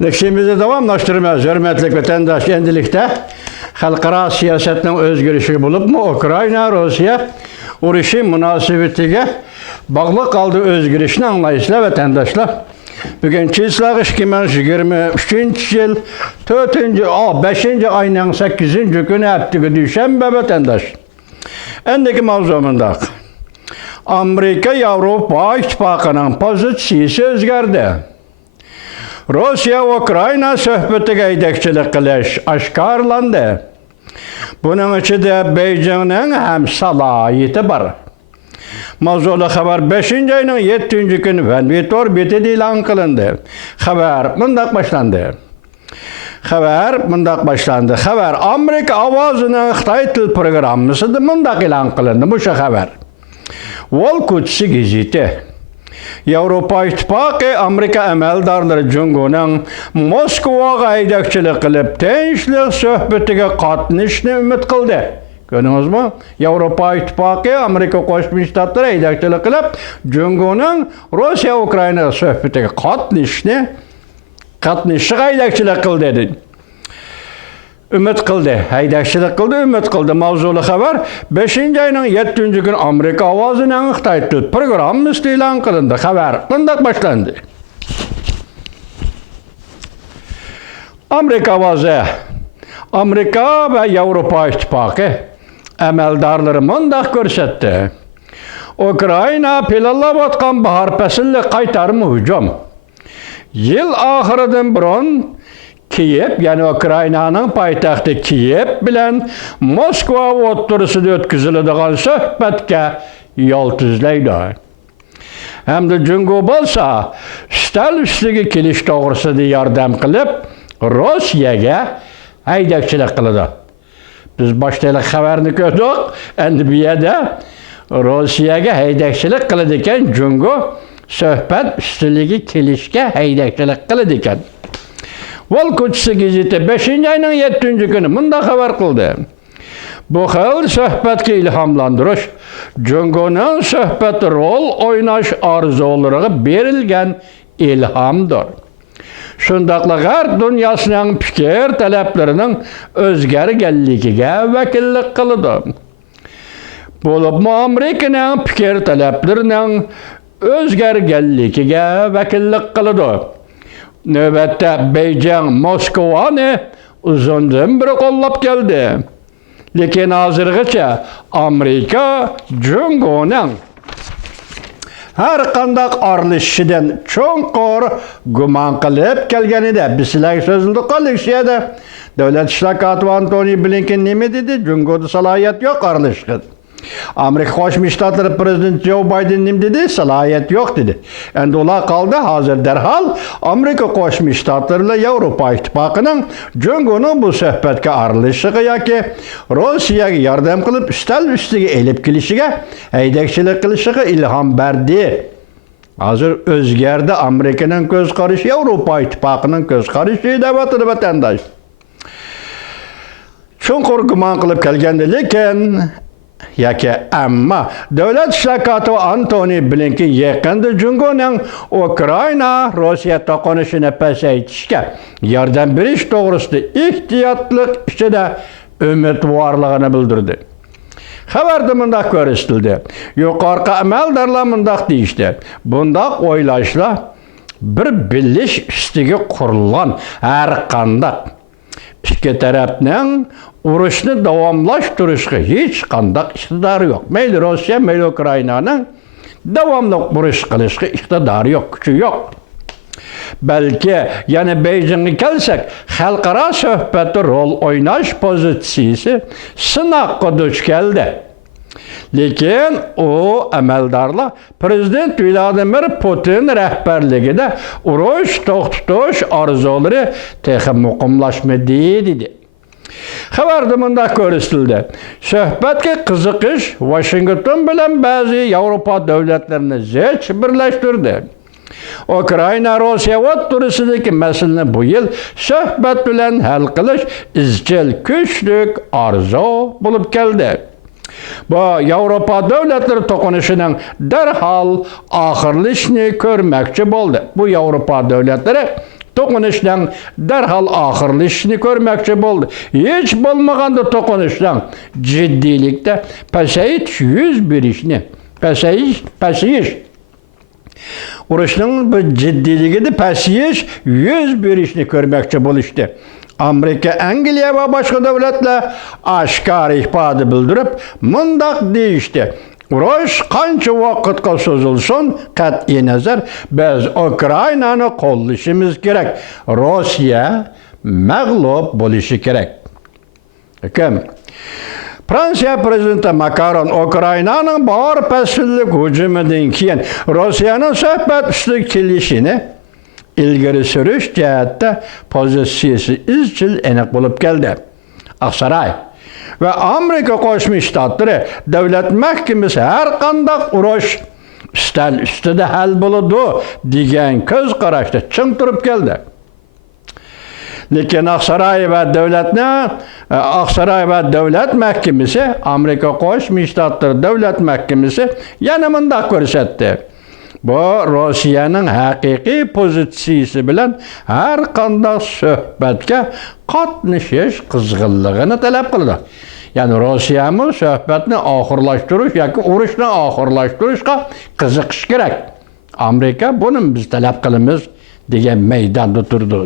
Neşemizi davamlaştırmaz, hürmetlik vatandaş endilikte halkara siyasetin özgürüşü bulup mu Ukrayna, Rusya uğraşı münasebetiyle bağlı kaldığı özgürüşünü anlayışla vatandaşlar. Bugün çizgiler 2023 yıl 5. ayının 8. günü ettiği düşenbe vatandaş. Endeki mavzumunda Amerika-Avrupa İttifakı'nın pozisyonu özgərdi. Rusya-Ukrayna söhbetiga yetakchilik qilish oshkorlandi. Buning ichida Beijingning ham salohiyati bor. Mavzuli xabar 5. ayning 7. kuni Vanvitor betida e'lon qilindi. Xabar mundaq boshlandi. Xabar Amerika ovozining Xitoy til programmasida mundaq e'lon qilindi. Bu xabar. Volkutsi gazeti. Avrupa İttifakı Amerika əməldarları Cungo'nun Moskvaga yetakchilik qilib tinchlik söhbetiga qatnashishni umid qildi. Gördünüz mü? Avrupa İttifakı Amerika Qo'shma Shtatlari yetakchilik qilib Cungo'nun Rusya-Ukrayna söhbetiga qatnashishiga yetakchilik qildi dedi. Ümit qildi, haydakchilik qildi, ümit qildi. Mavzuli xabar 5. ayının 7. gün Amerika ovozining Xitoy til programmasi e'lon qilindi. Xabar bunday boshlandi. Amerika ovozi, Amerika ve Avrupa İttifakı əməldarları mundaq ko'rsatdi. Ukrayna planlayotgan bahar faslida qaytarma hujum. Yıl oxiridan burun Kiev, yani Ukrayna'nın paytaxtı Kiev bilen Moskva o'rtasida o'tkaziladigan suhbatga yo'l tuzlaydi. Hamda Jungo bo'lsa, stal ustiga kelish to'g'risida yordam qilib, Rossiyaga haydakchilik qiladi. Biz boshda xabarni ko'rdik, endi bu yerda Rossiyaga haydakchilik qiladi ekan, Jungo suhbat ustiga kelishga haydakchilik qiladi ekan. Volkutsi gazeti 5. ayının 7. günü bunda haber kıldı. Bu xil söhbetke ilhamlandırış, Jungo'nun söhbet rol oynaş arzuları berilgen ilhamdır. Şundaqla her dünyasının fikir taleplerinin özgergenliğine vekillik kılıdı. Bulup mu Amerika'nın fikir taleplerinin özgergenliğine vekillik kılıdı. Növbette Beijing Moskova'nı uzundan beri qollab geldi. Lekin hazırgacha Amerika Jungo'nun her qandaq aralashishdan cho'nqur gumon qilib kelganida bizlar so'zildi qolishadi. Davlat ishlar katibi Antony Blinken nima dedi? Jungo'da salohiyat yo'q aralashishga. Amerika Qo'shma Shtatlari prezidenti Joe Biden nima dedi? Salohiyat yo'q dedi. Endi ular qoldi hozir darhol Amerika Qo'shma Shtatlari bilan Yevropa Ittifoqining Jungo'ning bu suhbatga aralashishiga yoki Rossiyaga yordam qilib ustal ustiga elib kelishiga haydakchilik qilishiga ilhom berdi. Hozir o'zgardi Amerikaning ko'z qarashi, Yevropa Ittifoqining ko'z qarashi deb vatandosh. Chunqur gumon qilib kelganda lekin amma Davlat ishlar katibi Antony Blinken yaqinda Jungo'ning Ukrayna Rossiya to'qnashishini pasaytirishga yordam berish to'g'risida ehtiyotlik ichida umidvorligini bildirdi. Xabarda mundaq ko'rsatildi. Yuqorqi amaldorlar mundaq deyishdi. Bundaq o'ylashlar bir bilish ustiga qurilgan har qanday ikki tarafning urushni davomlashtirishga hech qanday iqtidori yo'q. Mayli Rossiya, mayli Ukraynaning davomli urush qilishga iqtidori yo'q, kuchi yo'q. Balki yana Beijingga kelsak, xalqaro suhbatda rol o'ynash pozitsiyasi sinoqqa duch keldi. Lekin o amaldorlar Prezident Vladimir Putin rahbarligida urush to'xtatish orzulari texnik muqimlashmadi dedi. Xabarda mundaq ko'rsatildi. Suhbatga qiziqish Washington bilan ba'zi Yevropa davlatlarini zich birlashtirdi. Ukrayna Rossiya o'rtasidagi masalani bu yil suhbat bilan hal qilish izchil kuchlik orzu bo'lib keldi. Bu Yevropa davlatlari to'qinishining darhol oxirlashishini ko'rmoqchi bo'ldi. Bu Yevropa davlatlari to'qinishdan darhol oxirlashishini ko'rmoqchi bo'ldi. Hech bo'lmaganda to'qinishdan jiddiylikda pasayish yuz berishni, pasayish urushning bu jiddiyligida pasayish yuz berishni ko'rmoqchi bo'lishdi. Amerika, Angliya va boshqa davlatlar oshkor ifoda bildirib, mundaq deyishdi: urush qancha vaqtga cho'zilsin, qat'iy nazar biz Ukrainani qo'llashimiz kerak. Rossiya mag'lub bo'lishi kerak. Kim? Fransiya prezidenti Macron Ukrainaning bor pasillik hujumidan keyin Rossiyaning suhbat ustida kelishini ilgari surish jihatda pozitsiyasi izchil aniq bo'lib keldi. Aqsaray va Amerika Qo'shma Shtatlari davlat mahkamasi har qanday urush ustal ustida hal bo'ladi degan ko'z qarashda ching turib keldi. Lekin Aqsaray va davlat mahkamasi, Amerika Qo'shma Shtatlari davlat mahkamasi yana mundaq ko'rsatdi: bu Rossiyaning haqiqiy pozitsiyasi bilan har qanday suhbatga qatnashish qizg'inligini talab qildi. Ya'ni Rossiyamiz suhbatni oxirlashtirish yoki urushni oxirlashtirishga qiziqish kerak. Amerika buni biz talab qilamiz degan maydonda turdi.